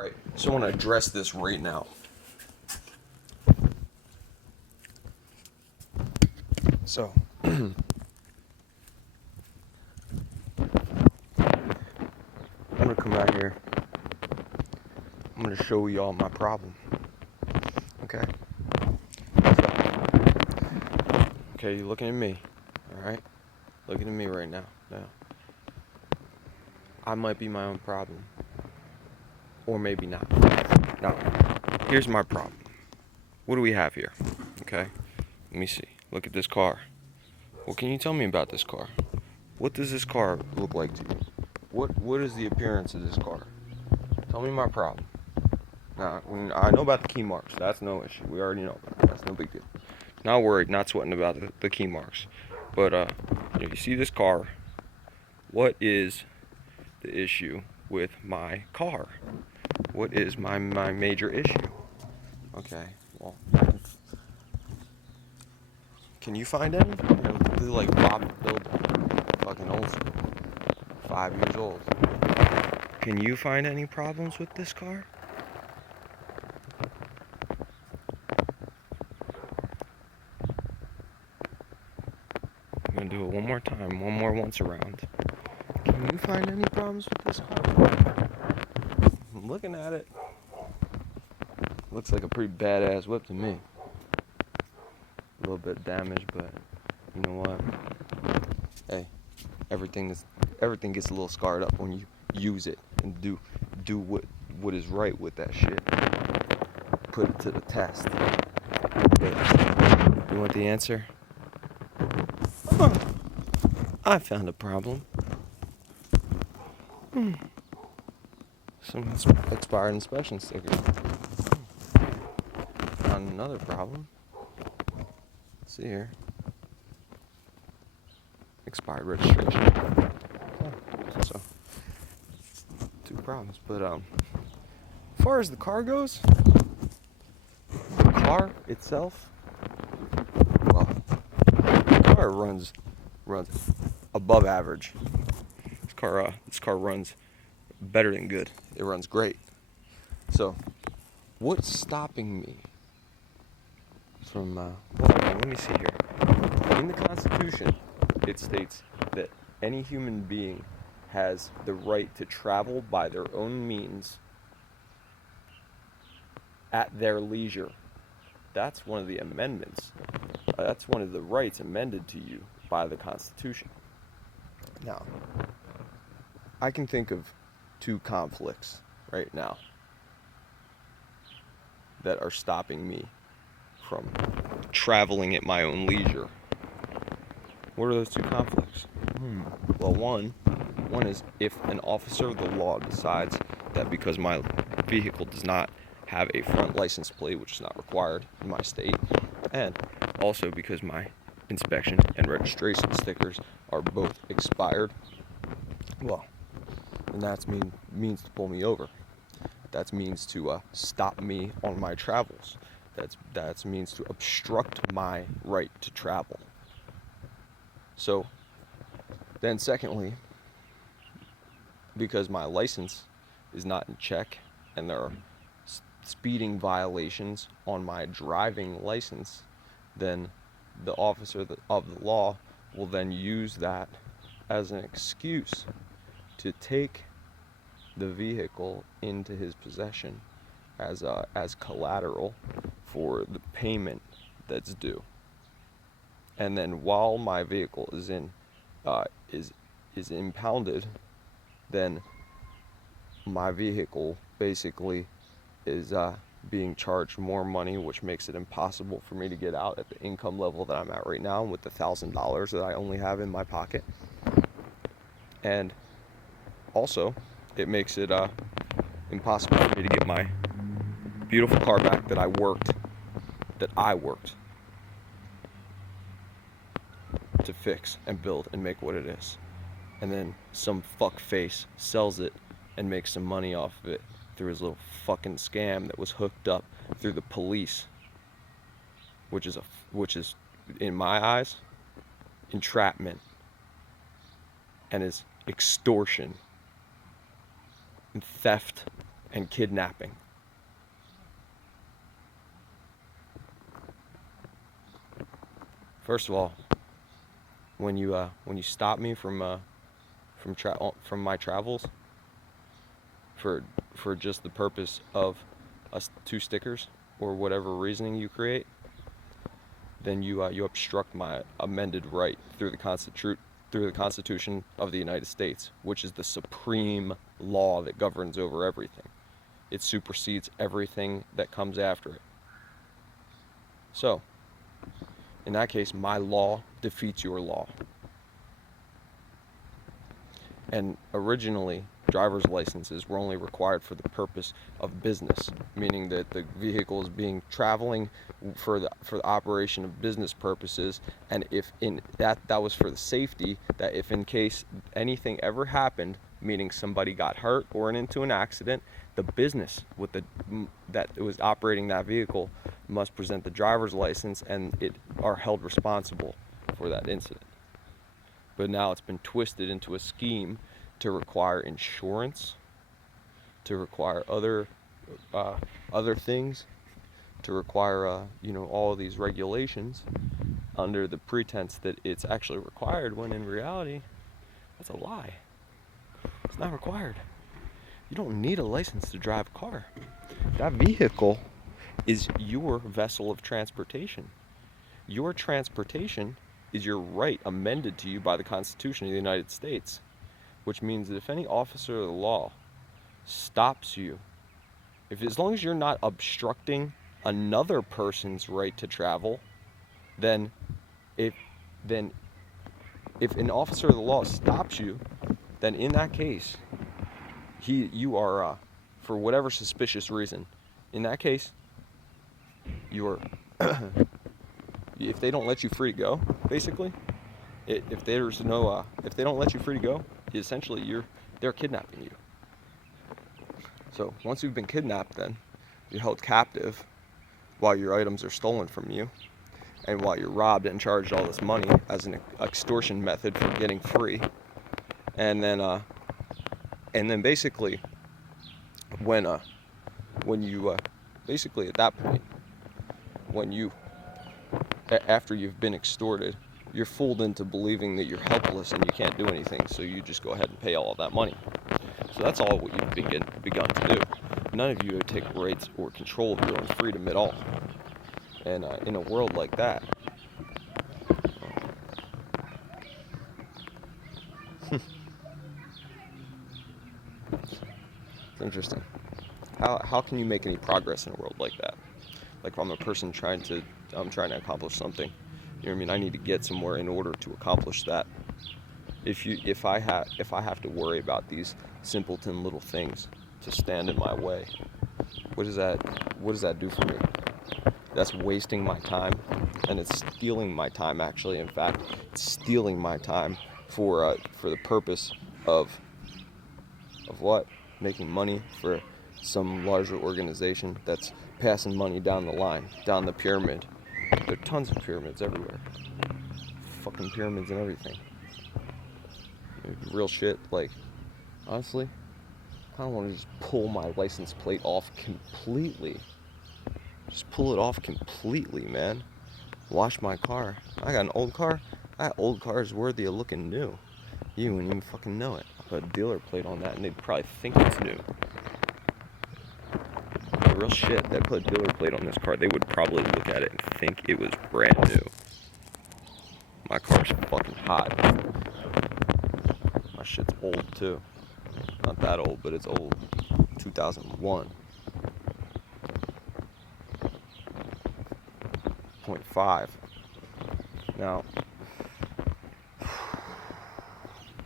Alright, so I want to address this right now. So, I'm going to come out here. I'm going to show y'all my problem. Okay? Okay, you're looking at me. Alright? Looking at me right now. Now, I might be my own problem. Or maybe not. Now, here's my problem. What do we have here? Okay? Let me see. Look at this car. What can you tell me about this car? What does this car look like to you? What is the appearance of this car? Tell me my problem. Now, I know about the key marks. That's no issue. We already know about that. That's no big deal. Not worried, not sweating about the key marks. But you see this car. What is the issue with my car? What is my major issue? Okay, well, can you find any? This is like Bob the Builder, fucking old school, 5 years old. Can you find any problems with this car? I'm gonna do it one more time, one more once around. Can you find any problems with this car? I'm looking at it. Looks like a pretty badass whip to me. A little bit damaged, but you know what? Hey, everything gets a little scarred up when you use it and do what is right with that shit. Put it to the test. But you want the answer? Huh. I found a problem. Some expired inspection stickers. Found another problem. Let's see here. Expired registration. So, 2 problems. But as far as the car goes, the car itself, well, the car runs above average. This car runs better than good. It runs great. So, what's stopping me from? Well, let me see here. In the Constitution, it states that any human being has the right to travel by their own means at their leisure. That's one of the amendments. That's one of the rights amended to you by the Constitution. Now, I can think of 2 conflicts right now that are stopping me from traveling at my own leisure. What are those 2 conflicts? Well, one is if an officer of the law decides that because my vehicle does not have a front license plate, which is not required in my state, and also because my inspection and registration stickers are both expired, well, then that means to pull me over. That means to stop me on my travels. That means to obstruct my right to travel. So, then secondly, because my license is not in check and there are speeding violations on my driving license, then the officer of the law will then use that as an excuse to take the vehicle into his possession as collateral for the payment that's due. And then while my vehicle is impounded, then my vehicle basically is being charged more money, which makes it impossible for me to get out at the income level that I'm at right now with the $1,000 that I only have in my pocket. And also, it makes it impossible for me to get my beautiful car back that I worked to fix and build and make what it is. And then some fuck face sells it and makes some money off of it through his little fucking scam that was hooked up through the police, which is in my eyes entrapment and is extortion and theft and kidnapping. First of all, when you stop me from my travels for just the purpose of two stickers or whatever reasoning you create, then you obstruct my amended right through the Constitution of the United States, which is the supreme law that governs over everything. It supersedes everything that comes after it. So, in that case, my law defeats your law. And originally, driver's licenses were only required for the purpose of business, meaning that the vehicle is traveling for the operation of business purposes, and if in that was for the safety, that if in case anything ever happened, meaning somebody got hurt or into an accident, the business that was operating that vehicle must present the driver's license, and it are held responsible for that incident. But now it's been twisted into a scheme to require insurance, to require other things, to require all of these regulations under the pretense that it's actually required, when in reality that's a lie. It's not required. You don't need a license to drive a car. That vehicle is your vessel of transportation. Your transportation is your right amended to you by the Constitution of the United States, which means that if any officer of the law stops you, as long as you're not obstructing another person's right to travel, then if an officer of the law stops you, then in that case, you are for whatever suspicious reason, in that case, you are if they don't let you free to go, basically, if they don't let you free to go, essentially they're kidnapping you. So once you've been kidnapped, then you're held captive while your items are stolen from you, and while you're robbed and charged all this money as an extortion method for getting free. And then basically, when you basically at that point, after you've been extorted, you're fooled into believing that you're helpless and you can't do anything, so you just go ahead and pay all of that money. So that's all what you've begun to do. None of you take rights or control of your own freedom at all. And in a world like that, it's interesting. How can you make any progress in a world like that? Like, if I'm a person trying to accomplish something, you know what I mean? I need to get somewhere in order to accomplish that. If I have to worry about these simpleton little things to stand in my way, what does that do for me? That's wasting my time, and it's stealing my time. Actually, in fact, it's stealing my time for the purpose of what? Making money for some larger organization that's passing money down the line, down the pyramid. There are tons of pyramids everywhere. Fucking pyramids and everything. Real shit. Like, honestly, I don't want to just pull my license plate off completely. Just pull it off completely, man. Wash my car. I got an old car. That old car is worthy of looking new. You wouldn't even fucking know it. I put a dealer plate on that and they'd probably think it's new. Real shit. They put a dealer plate on this car, they would probably look at it and think it was brand new. My car's fucking hot. My shit's old too. Not that old, but it's old. 2001. 0.5. Now,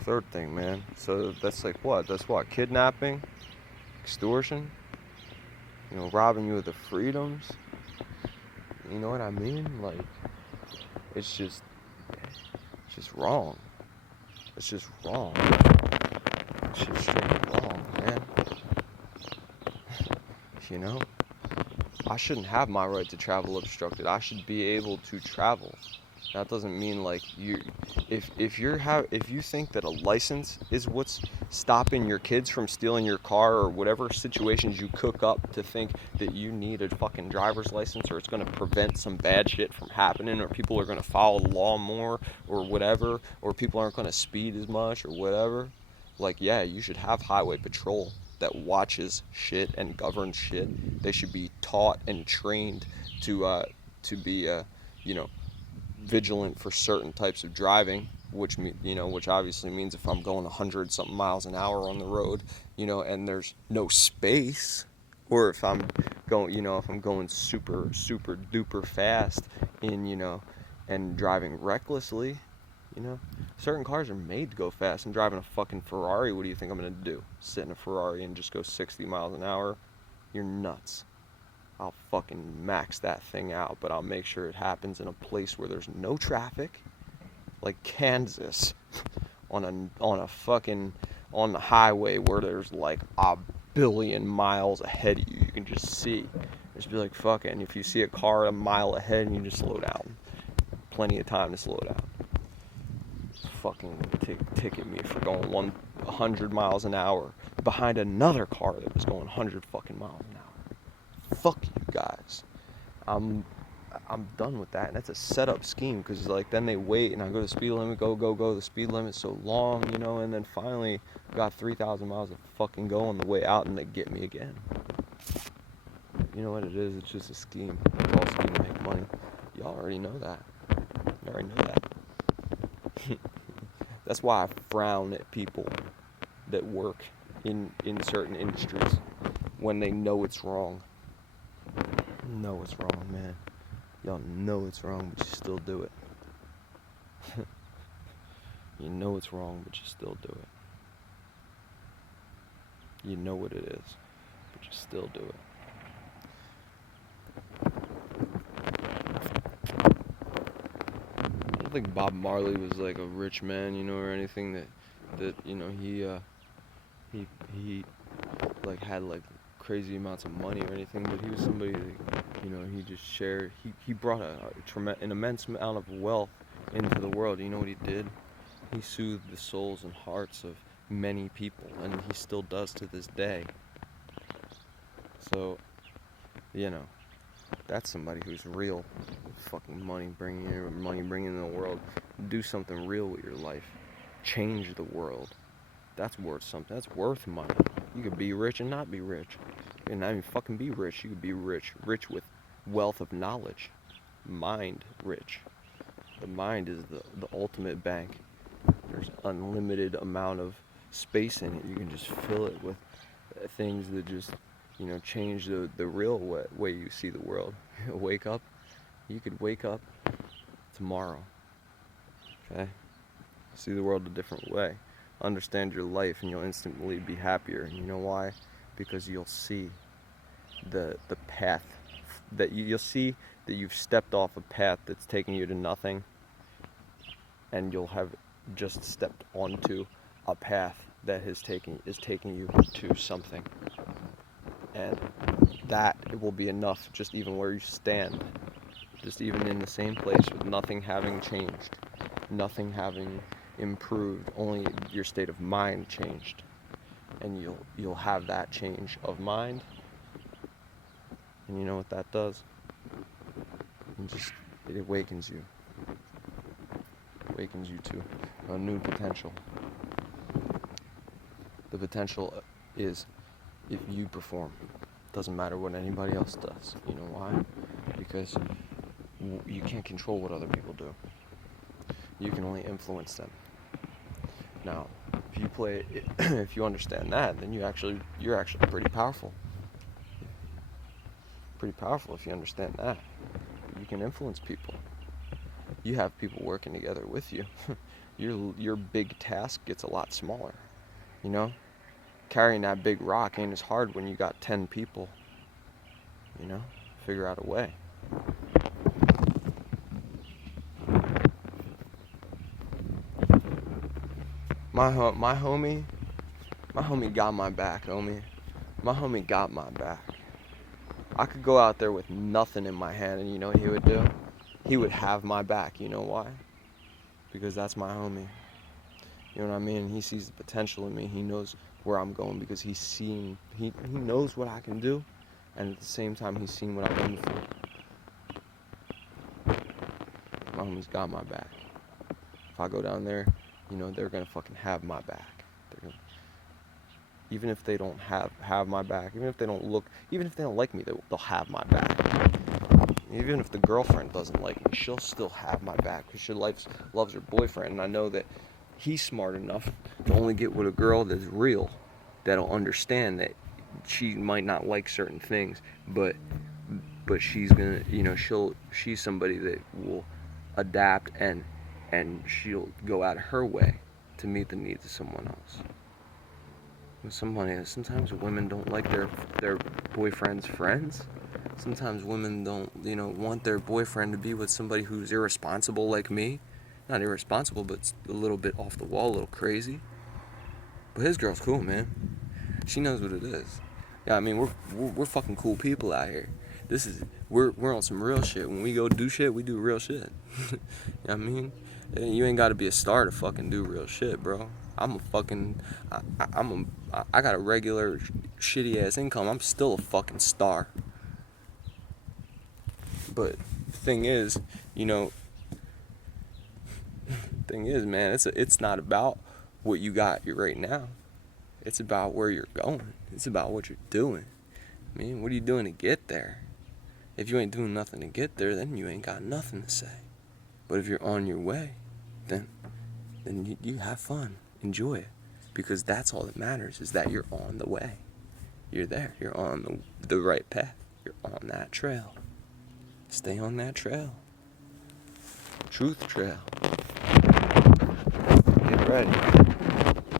third thing, man. So that's like what? That's what? Kidnapping? Extortion? Robbing you of the freedoms? You know what I mean? Like, it's just wrong. It's just wrong. It's just straight wrong, man. I shouldn't have my right to travel obstructed. I should be able to travel. That doesn't mean like if you think that a license is what's stopping your kids from stealing your car, or whatever situations you cook up to think that you need a fucking driver's license, or it's going to prevent some bad shit from happening, or people are going to follow the law more, or whatever, or people aren't going to speed as much, or whatever. Like, yeah, you should have highway patrol that watches shit and governs shit. They should be taught and trained to be you know, vigilant for certain types of driving, which obviously means if I'm going 100 something miles an hour on the road, and there's no space, or if I'm going, if I'm going super super duper fast and driving recklessly, certain cars are made to go fast. I'm driving a fucking Ferrari. What do you think I'm gonna do? Sit in a Ferrari and just go 60 miles an hour? You're nuts. I'll fucking max that thing out, but I'll make sure it happens in a place where there's no traffic, like Kansas, on the highway where there's like a billion miles ahead of you. You can just see. Just be like, fuck it. And if you see a car a mile ahead, you just slow down. Plenty of time to slow down. Fucking ticket me for going 100 miles an hour behind another car that was going 100 fucking miles an hour. Fuck you guys. I'm done with that. And that's a setup scheme, because like then they wait and I go the speed limit, go. The speed limit's so long, and then finally got 3,000 miles of fucking go on the way out, and they get me again. You know what it is? It's just a scheme. It's all a scheme to make money. Y'all already know that. You already know that. That's why I frown at people that work in certain industries when they know it's wrong. Know it's wrong, man. Y'all know it's wrong, but you still do it. You know it's wrong, but you still do it. You know what it is, but you still do it. I don't think Bob Marley was like a rich man, or anything that he like had like crazy amounts of money or anything, but he was somebody that, he just shared. He brought an immense amount of wealth into the world. You know what he did? He soothed the souls and hearts of many people, and he still does to this day. So, that's somebody who's real. Fucking money bringing in the world. Do something real with your life. Change the world. That's worth something. That's worth money. You could be rich and not be rich. And not even fucking be rich. You could be rich with wealth of knowledge. Mind rich. The mind is the ultimate bank. There's unlimited amount of space in it. You can just fill it with things that just, change the real way you see the world. You could wake up tomorrow. Okay? See the world a different way. Understand your life, and you'll instantly be happier. And you know why? Because you'll see the path that you'll see that you've stepped off a path that's taking you to nothing, and you'll have just stepped onto a path that is taking you to something. And that it will be enough, just even where you stand, just even in the same place, with nothing having changed, nothing having improved, only your state of mind changed. And you'll have that change of mind, and you know what that does? It awakens you to a new potential. The potential is if you perform. Doesn't matter what anybody else does. You know why? Because you can't control what other people do. You can only influence them. Now, if you understand that, then you're actually pretty powerful. Pretty powerful if you understand that. You can influence people. You have people working together with you. Your big task gets a lot smaller. Carrying that big rock ain't as hard when you got 10 people. Figure out a way. My homie got my back, homie. My homie got my back. I could go out there with nothing in my hand, and you know what he would do? he would have my back. You know why? Because that's my homie. You know what I mean? He sees the potential in me. He knows where I'm going because he knows what I can do, and at the same time he's seen what I've done before. My homie's got my back. If I go down there, you know, they're gonna fucking have my back. Even if they don't have my back, even if they don't like me, they'll have my back. Even if the girlfriend doesn't like me, she'll still have my back because she loves her boyfriend, and I know that he's smart enough to only get with a girl that's real, that'll understand that she might not like certain things, but she's gonna, you know, she's somebody that will adapt and she'll go out of her way to meet the needs of someone else. Sometimes women don't like their boyfriend's friends. Sometimes women don't, you know, want their boyfriend to be with somebody who's irresponsible like me. Not irresponsible, but a little bit off the wall, a little crazy. But his girl's cool, man. She knows what it is. Yeah, I mean, we're fucking cool people out here. We're on some real shit. When we go do shit, we do real shit. You know what I mean? You ain't got to be a star to fucking do real shit, bro. I got a regular shitty ass income. I'm still a fucking star. But the thing is, you know, man, it's not about what you got right now. It's about where you're going. It's about what you're doing. I mean, what are you doing to get there? If you ain't doing nothing to get there, then you ain't got nothing to say. But if you're on your way, then you have fun. Enjoy it. Because that's all that matters, is that you're on the way. You're there. You're on the right path. You're on that trail. Stay on that trail. Truth trail. Get ready.